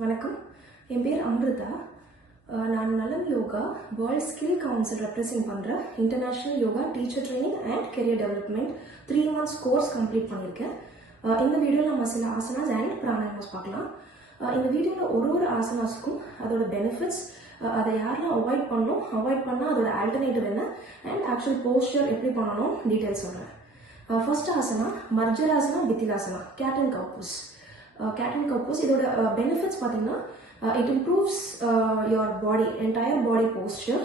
வணக்கம். என் பேர் அம்ருதா. நான் நலம் yoga world skill council represent பண்ணுற international yoga teacher training and career development 3 months course complete பண்ணியிருக்கேன். இந்த வீடியோவில் நம்ம சில ஆசனாஸ் அண்ட் பிராணாயாமாஸ் பார்க்கலாம். இந்த வீடியோவில் ஒரு ஆசனாஸுக்கும் அதோட பெனிஃபிட்ஸ், அதை யாரெல்லாம் அவாய்ட் பண்ணணும், அவாய்ட் பண்ணால் அதோட ஆல்டர்னேட்டிவ் என்ன, அண்ட் ஆக்சுவல் போஸ்டர் எப்படி பண்ணணும் டீட்டெயில்ஸ் சொல்கிறேன். First asana Marjarasana Bitilasana, cat and cow pose. Cat and cow pose, இதோட benefits பார்த்தீங்கன்னா it improves your body, entire body posture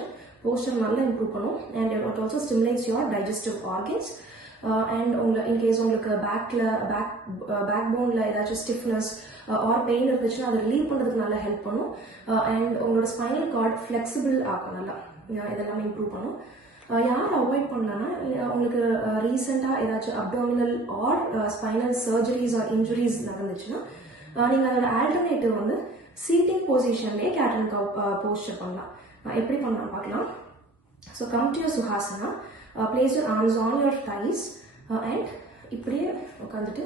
நல்லா இம்ப்ரூவ் பண்ணும். and it also stimulates your digestive organs and in case உங்களுக்கு back போனில் ஏதாச்சும் ஸ்டிஃப்னஸ் ஆர் பெயின் இருந்துச்சுன்னா அதை relieve பண்ணுறதுக்கு நல்லா ஹெல்ப் பண்ணும். அண்ட் உங்களோட ஸ்பைனல் கார்ட் ஃப்ளெக்சிபிள் ஆகும், நல்லா இதெல்லாமே இம்ப்ரூவ் பண்ணும். யார் அவாய்ட் பண்ணலான்னா, உங்களுக்கு ரீசெண்டாக ஏதாச்சும் abdominal or spinal surgeries or injuries நடந்துச்சுன்னா நீங்கள் அதோட ஆல்டர்னேட்டிவ் வந்து சீட்டிங் பொசிஷன்லேயே கேட் அண்ட் கவ் போஸ்டர் பண்ணலாம். எப்படி பண்ணலாம் பார்க்கலாம். So come to your Sukhasana, place your arms on your thighs and இப்படியே உட்காந்துட்டு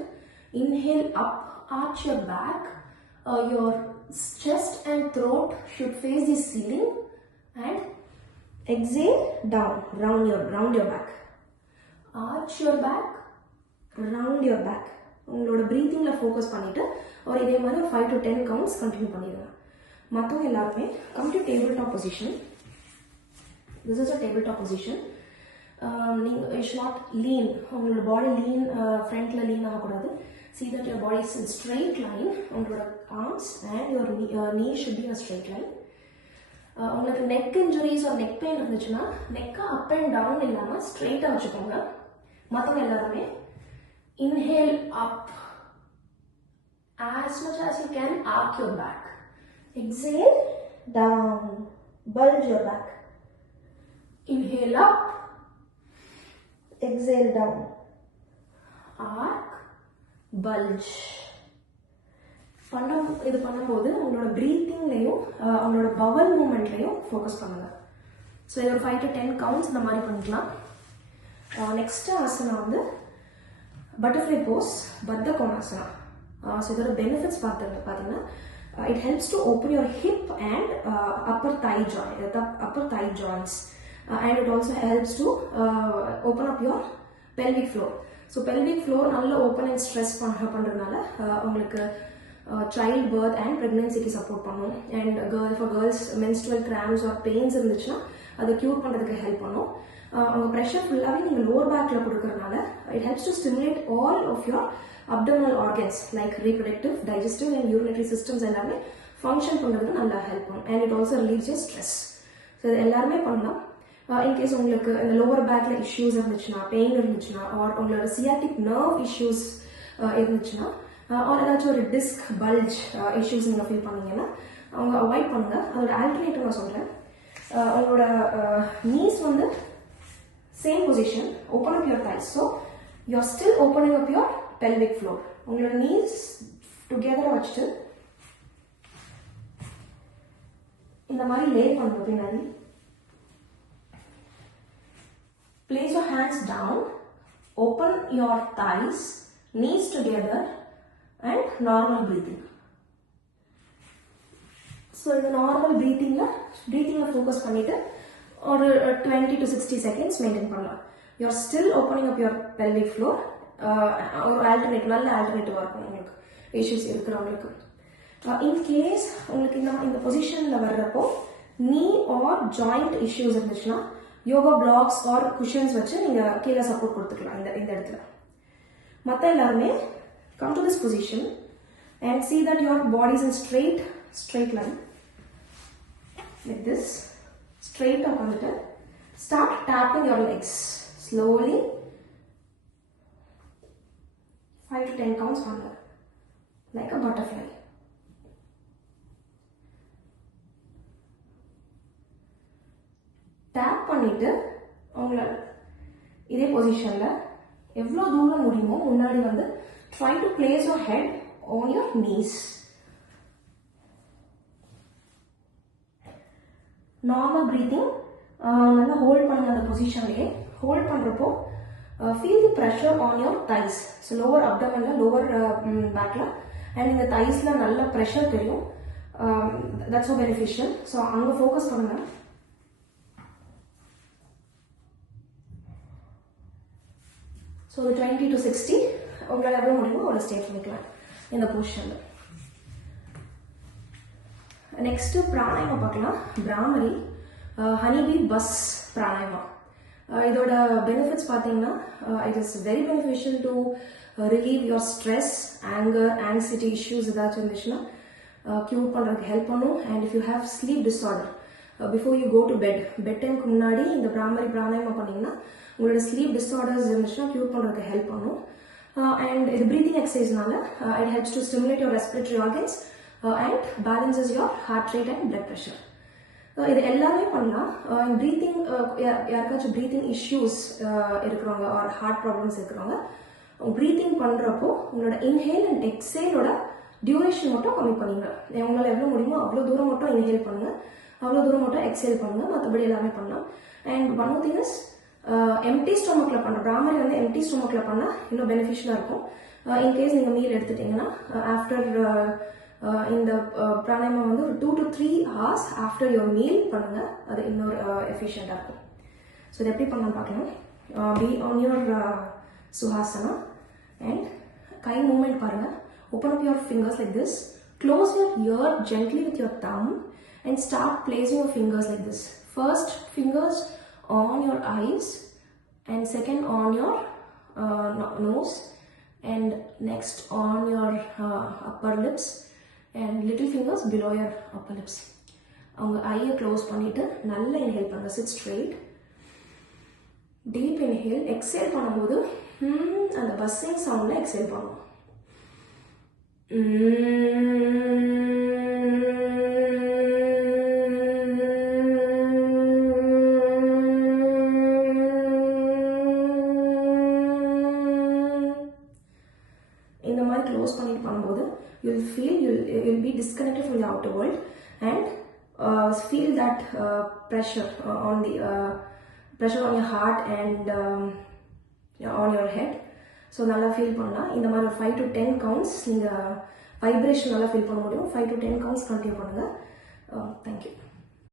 inhale up, arch your back, your chest and throat should face the ceiling and exhale down, round your back, arch your back, round your back. உங்களோட பிரீத்திங்ல focus பண்ணிட்டு ஒரு இதே மாதிரி 5 to 10 counts continue பண்ணிடுங்க. மற்றவங்க எல்லாருமே come to table top position. This is a table top position. நீங்கள் it's not lean, உங்களோட பாடி லீன், ஃப்ரண்ட்ல லீன் ஆகக்கூடாது. see that your body is in straight line. உங்களோட arms and your knee should be in a straight line. உங்களுக்கு neck injuries or neck pain இருந்துச்சுன்னா நெக்கை up and down இல்லாமல் ஸ்ட்ரெயிட்டாக வச்சுக்கோங்க. மற்றவங்க எல்லாருமே inhale up, as much as you can arc your back, exhale down, bulge your back, inhale up, exhale down, arc, bulge. இது பண்ணும்போது உங்களோட ப்ரீத்திங்லையும் அவங்களோட பவல் மூமெண்ட்லையும் ஃபோக்கஸ் பண்ணுங்க. ஸோ இது ஒரு 5 to 10 counts இந்த மாதிரி பண்ணிக்கலாம். நெக்ஸ்ட் ஆசனா வந்து பட்டர்ஃப்ளை போஸ், பத்த கோணாசனா. ஸோ இதோட பெனிஃபிட்ஸ் பார்த்தீங்கன்னா it helps to open your hip and upper thigh joints and it also helps to open up your pelvic floor. So pelvic floor நல்ல ஓப்பன் அண்ட் ஸ்ட்ரெஸ் பண்ணுறதுனால உங்களுக்கு சைல்ட் பர்த் அண்ட் ப்ரெக்னன்சிக்கு support பண்ணும். And for girls menstrual cramps or pains இருந்துச்சுன்னா அதை cure பண்ணுறதுக்கு help பண்ணும். உங்கள் ப்ரெஷர் ஃபுல்லாகவே நீங்கள் லோவர் பேக்கில் கொடுக்கறதுனால it helps to stimulate all of your abdominal organs like reproductive, digestive and urinary systems எல்லாமே ஃபங்க்ஷன் பண்ணுறதுக்கு நல்லா ஹெல்ப் பண்ணும். And it also relieves your stress. So இது எல்லாருமே பண்ணலாம். இன்கேஸ் உங்களுக்கு இந்த லோவர் பேக்கில் இஷ்யூஸ் இருந்துச்சுன்னா, பெயின் இருந்துச்சுன்னா, ஆர் உங்களோட சியாட்டிக் நர்வ் இஷ்யூஸ் இருந்துச்சுன்னா, ஆர் ஏதாச்சும் ஒரு டிஸ்க் பல்ஜ் இஷ்யூஸ் நீங்கள் ஃபீல் பண்ணீங்கன்னா அவங்க அவாய்ட் பண்ணுங்க. அதோட ஆல்டர்னேட்டிவ் நான் சொல்கிறேன். உங்களோட நீஸ் வந்து same position, open up your thighs. So you are still opening up your pelvic floor. உங்களோட நீஸ் டுகெதராக வச்சுட்டு இந்த மாதிரி லே பண்ணுங்க. பின்னாடி place your hands down, open your thighs, knees together and normal breathing. So இந்த normal breathingல focus பண்ணிட்டு ஒரு 20 to 60 seconds maintain பண்ணலாம். You are still opening up your pelvic floor. ஒரு நல்ல ஆல்டர்னேட்டிவ் இருக்கும் உங்களுக்கு இஷ்யூஸ் இருக்கிறவங்களுக்கு. இன் கேஸ் உங்களுக்கு இந்த பொசிஷன்ல வர்றப்போ நீ ஆர் ஜாயிண்ட் இஷ்யூஸ் இருந்துச்சுன்னா யோகா பிளாக்ஸ் ஆர் குஷன்ஸ் வச்சு நீங்கள் கீழே சப்போர்ட் கொடுத்துக்கலாம் இந்த இடத்துல. மற்ற எல்லாருமே come to this position and see that your body is in straight line like this. Straight உட்காந்துட்டு start tapping your legs slowly. 5 to 10 counts பண்ணுங்க like a butterfly. டேப் பண்ணிட்டு உங்களை இதே பொசிஷனில் எவ்வளோ தூரம் முடியுமோ முன்னாடி வந்து try to place your head on your knees. Normal breathing நல்லா ஹோல்ட் பண்ணுங்க. அந்த பொசிஷன்லேயே ஹோல்ட் பண்ணுறப்போ feel the pressure on your thighs. So lower அப்டமனில், லோவர் பேக்கில் அண்ட் இந்த தைஸில் நல்ல ப்ரெஷர் தெரியும். that's so beneficial. So அங்கே ஃபோக்கஸ் பண்ணுங்க. ஸோ 20 to 60 உங்களால் எவ்வளோ முடியுமோ அவ்வளோ ஸ்டே பண்ணிக்கலாம் இந்த பொசிஷனில். நெக்ஸ்ட்டு பிராணாயமா பார்க்கலாம். Bhramari honeybee buzz pranayama. இதோட பெனிஃபிட்ஸ் பார்த்தீங்கன்னா it is very beneficial to relieve your stress, anger, anxiety issues ஏதாச்சும் இருந்துச்சுன்னா க்யூர் பண்ணுறதுக்கு ஹெல்ப் பண்ணும். And if you have sleep disorder before you go to bed டைமுக்கு முன்னாடி இந்த பிராமரி பிராணாயமா பண்ணிங்கன்னா உங்களோட ஸ்லீப் டிஸார்டர்ஸ் இருந்துச்சுன்னா க்யூர் பண்ணுறதுக்கு ஹெல்ப் பண்ணும். அண்ட் இது ப்ரீத்திங் எக்ஸசைஸ்னால it helps to stimulate your respiratory organs and balances your heart rate and blood pressure. இது எல்லாமே பண்ணலாம். ப்ரீத்திங் யாருக்காச்சும் ப்ரீத்திங் இஷ்யூஸ் இருக்கிறவங்க ஆர் ஹார்ட் ப்ராப்ளம்ஸ் இருக்கிறவங்க ப்ரீத்திங் பண்ணுறப்போ உங்களோட இன்ஹேல் அண்ட் எக்ஸேலோட டியூரேஷன் மட்டும் கம்மி பண்ணிங்க. உங்களால் எவ்வளோ முடியுமோ அவ்வளோ தூரம் மட்டும் இன்ஹேல் பண்ணுங்க, அவ்வளோ தூரம் மட்டும் எக்ஸேல் பண்ணுங்க, மற்றபடி எல்லாமே பண்ணலாம். And one more thing is empty ஸ்டொமக்கில் பண்ண பிராமரி வந்து எம்டி ஸ்டொமக்கில் பண்ணால் இன்னும் பெனிஃபிஷியலாக இருக்கும். இன்கேஸ் நீங்கள் மீல் எடுத்துட்டீங்கன்னா ஆஃப்டர் இந்த பிராணாயமா வந்து ஒரு 2 to 3 hours after your meal பண்ணுங்க. அது இன்னொரு எஃபிஷியண்டாக இருக்கும். ஸோ இது எப்படி பண்ணலாம் பார்க்கலாம். Be on your Sukhasana and கை மூவ்மெண்ட் பாருங்க. Open up your fingers like this, close your ear gently with your thumb and start placing your fingers like this. First fingers on your eyes and second on your nose and next on your upper lips and little fingers below your upper lips. அவங்க ஐயை close பண்ணிட்டு நல்லா inhale பண்ணுங்க. Sit straight, deep inhale. Exhale பண்ணும்போது அந்த buzzing சவுண்டில் exhale பண்ணுவோம். இந்த மாதிரி close பண்ணிட்டு பண்ணும்போது you'll be disconnected from the outer world and feel that pressure on your heart and on your head. So நல்லா ஃபீல் பண்ணலாம். இந்த மாதிரி ஒரு 5 to 10 counts நீங்கள் வைப்ரேஷன் நல்லா ஃபீல் பண்ண முடியும். 5 to 10 counts கண்டினியூ பண்ணுங்கள். தேங்க்யூ.